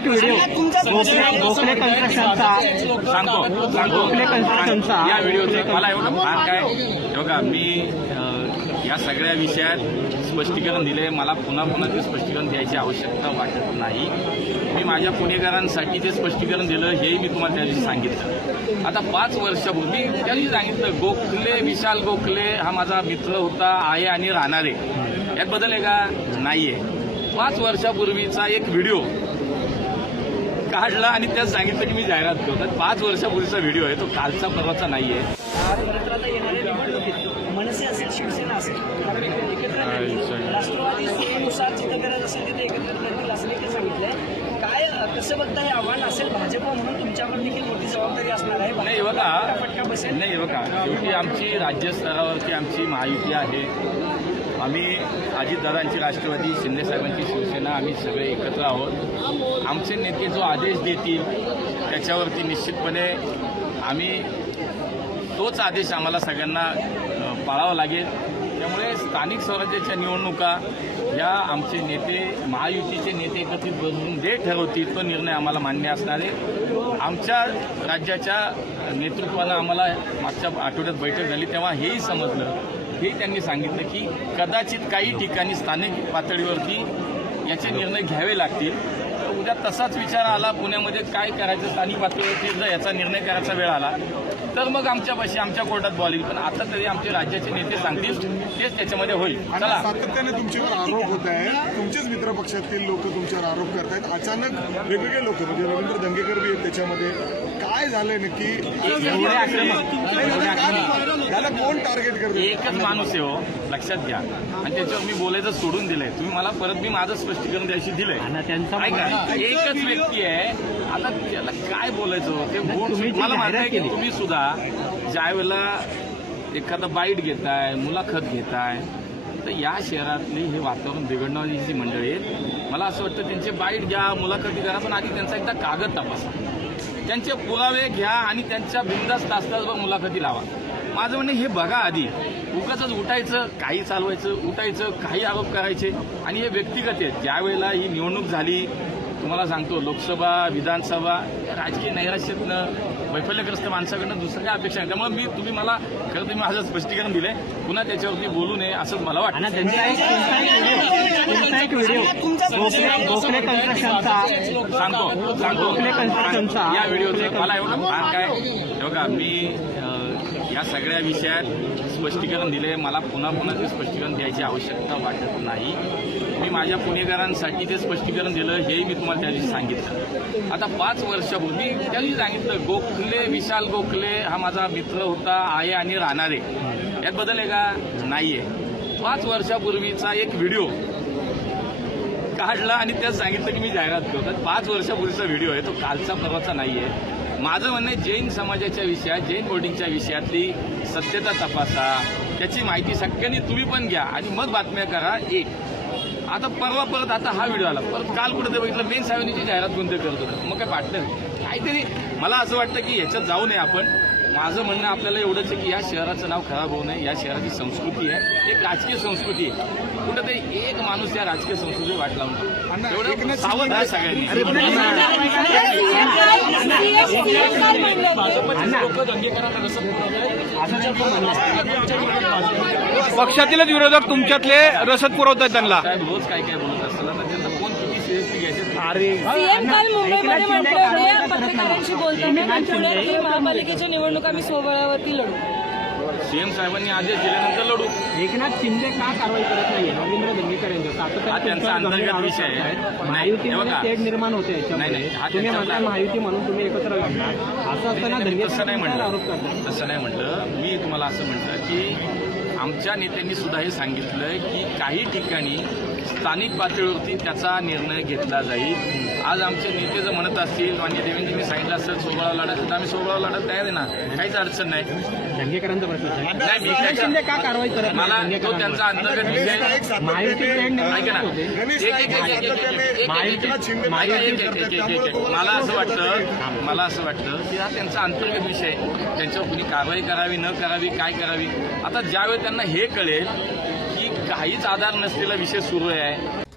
एक व्हिडिओ गोखले गोखले कन्स्ट्रक्शनचा सांगतो सांगतो गोखले कन्स्ट्रक्शनचा या व्हिडिओचं मला एवढं भाग काय? बघा मी या सगळ्या विषयात स्पष्टीकरण दिले मला पुन्हा पुन्हा ते स्पष्टीकरण द्यायची आवश्यकता वाटत नाही. मी माझ्या पुणेकरांसाठी ते स्पष्टीकरण दिलं हेही मी तुम्हाला त्या दिवशी सांगितलं. आता पाच वर्षापूर्वी त्या दिवशी सांगितलं गोखले विशाल गोखले हा माझा मित्र होता आहे आणि राहणार आहे. यात बदल आहे का? नाहीये. पाच वर्षापूर्वीचा एक व्हिडिओ काढला आणि त्यात सांगितलं की मी जाहिरात करतो. तर पाच वर्षापूर्वीचा व्हिडिओ आहे तो कालचा परवाचा देखील सांगितलंय. काय कसं बघता हे आव्हान असेल भाजप म्हणून तुमच्यावर देखील मोठी जबाबदारी असणार आहे. नाही बघा. नाही बघा. शेवटी आमची राज्यस्तरावरती आमची महायुती आहे. आम्ही अजितदादांची राष्ट्रवादी शिंदेसाहेबांची शिवसेना आम्ही सगळे एकत्र आहोत. आमचे नेते जो आदेश देतील त्याच्यावरती निश्चितपणे आम्ही तोच आदेश आम्हाला सगळ्यांना पाळावा लागेल. त्यामुळे स्थानिक स्वराज्याच्या निवडणुका या आमचे नेते महायुतीचे नेते एकत्रित बसून जे ठरवतील तो निर्णय आम्हाला मान्य असणार आहे. आमच्या राज्याच्या नेतृत्वाला आम्हाला मागच्या आठवड्यात बैठक झाली तेव्हा हेही समजलं. हे त्यांनी सांगितलं की कदाचित काही ठिकाणी स्थानिक पातळीवरती याचे निर्णय घ्यावे लागतील. उद्या तसाच विचार आला पुण्यामध्ये काय करायचं स्थानिक पातळीवरती जर याचा निर्णय करायचा वेळ आला तर मग आमच्यापाशी आमच्या कोर्टात बॉल येईल पण आता तरी आमचे राज्याचे नेते सांगतील तेच त्याच्यामध्ये होईल. चला. सातत्याने तुमच्यावर आरोप होत आहे तुमचेच मित्र पक्षातील लोक तुमच्यावर आरोप करतायत. अचानक वेगवेगळे लोक म्हणजे रवींद्र दंगेकर बी आहेत त्याच्यामध्ये. काय झालंय नक्की? कोण टार्गेट करते? एकच माणूस आहे हो लक्षात घ्या. आणि त्याच्यावर मी बोलायचं सोडून दिलंय. तुम्ही मला परत मी माझं स्पष्टीकरण द्यायची दिलंय. आणि त्यांचा ऐका एकच व्यक्ती आहे. आता त्याला काय बोलायचं? ते तुम्ही जी मला माहिती आहे की जाहिरात केली. तुम्ही सुद्धा ज्या वेळेला एखादा बाईट घेताय मुलाखत घेताय तर या शहरातली हे वातावरण बिघडणारी जी मंडळी आहेत. मला असं वाटतं त्यांचे बाईट घ्या मुलाखती करा पण आधी त्यांचा एकदा कागद तपासा. त्यांचे पुरावे घ्या आणि त्यांच्या बिंदास तास तासभर मुलाखती लावा. माझं म्हणणं हे बघा आधी. उगाच उठायचं काही चालवायचं उठायचं काही आरोप करायचे. आणि हे व्यक्तिगत आहेत. ज्या वेळेला ही निवडणूक झाली तुम्हाला सांगतो लोकसभा विधानसभा राजकीय नैराश्यातनं वैफल्यग्रस्त माणसाकडनं दुसरं काय अपेक्षा त्यामुळे मी तुम्ही मला खरं मी माझं स्पष्टीकरण दिलंय. पुन्हा त्याच्यावरती बोलू नये असंच मला वाटतं. सांगतो सांगतो. या व्हिडिओचं मला एवढं काय. बघा मी या सगळ्या विषयात स्पष्टीकरण दिले मला पुन्हा पुन्हा ते स्पष्टीकरण द्यायची आवश्यकता वाटत नाही. मी माझ्या पुणेकरांसाठी ते स्पष्टीकरण दिलं हेही मी तुम्हाला त्या दिवशी सांगितलं. आता पाच वर्षापूर्वी त्या दिवशी सांगितलं गोखले विशाल गोखले हा माझा मित्र होता आहे आणि राहणारे यात बदल आहे का? नाही आहे पाच वर्षापूर्वीचा एक व्हिडिओ काढला आणि त्यात सांगितलं की मी जाहिरात करतो. पाच वर्षापूर्वीचा व्हिडिओ आहे तो कालचा परवाचा आहे माझं म्हणणं आहे जैन समाजाच्या विषयात जैन बोर्डिंगच्या विषयातली सत्यता तपासा. त्याची माहिती सगळ्यांनी तुम्ही पण घ्या आणि मग बातम्या करा एक. आता परवा परत आता हा व्हिडिओ आला. परत काल कुठे बघितलं मेन सावनीची जाहिरात कोणते करत होतं? मग काय पाटलं काहीतरी मला असं वाटतं की ह्याच्यात जाऊ नये आपण. माझं म्हणणं आपल्याला एवढंच आहे की या शहराचं नाव खराब होऊ नये या शहराची संस्कृती आहे एक राजकीय संस्कृती आहे. कुठेतरी एक माणूस या राजकीय संस्कृती वाट लावून एवढं सावध आहे सगळ्यांनी. पक्षातीलच विरोधक तुमच्यातले रसद पुरवतात त्यांना. साहेब रोज काय काय बोलत असताना त्यांना कोण किती सिरियसली घ्यायचे? अरे. पत्रकारांशी बोलताना की पुणे महापालिकेच्या निवडणूक आम्ही सोबळावरती लढू. सीएम साहेबांनी आदेश दिल्यानंतर लढू. एकनाथ शिंदे का कारवाई करत नाहीये? रवींद्र दंगेकर यांचं हा सातत्याने त्यांचा अंतर्गत विषय आहे. महायुतीमध्ये. तेढ निर्माण होते नाही, याच्यामध्ये नाही, हा तुम्ही म्हणताय महायुती म्हणून तुम्ही एकत्र असं असताना तसं नाही करतात तसं नाही म्हटलं. मी तुम्हाला असं म्हटलं की आमच्या नेत्यांनी सुद्धा हे सांगितलंय की काही ठिकाणी स्थानिक पातळीवरती त्याचा निर्णय घेतला जाईल आज आमचे नेते जर म्हणत असतील मान्य देवेंद्रजींनी सांगितलं असेल सोबळाव लढत तर आम्ही सोबळाव लढत तयार आहे ना काहीच अडचण नाही मला तो त्यांचा अंतर्गत मला असं वाटतं मला असं वाटतं की हा त्यांचा अंतर्गत विषय आहे. त्यांच्यावर कुणी कारवाई करावी न करावी काय करावी आता ज्यावेळी त्यांना हे कळेल काहीच आधार नसलेला विषय सुरू आहे.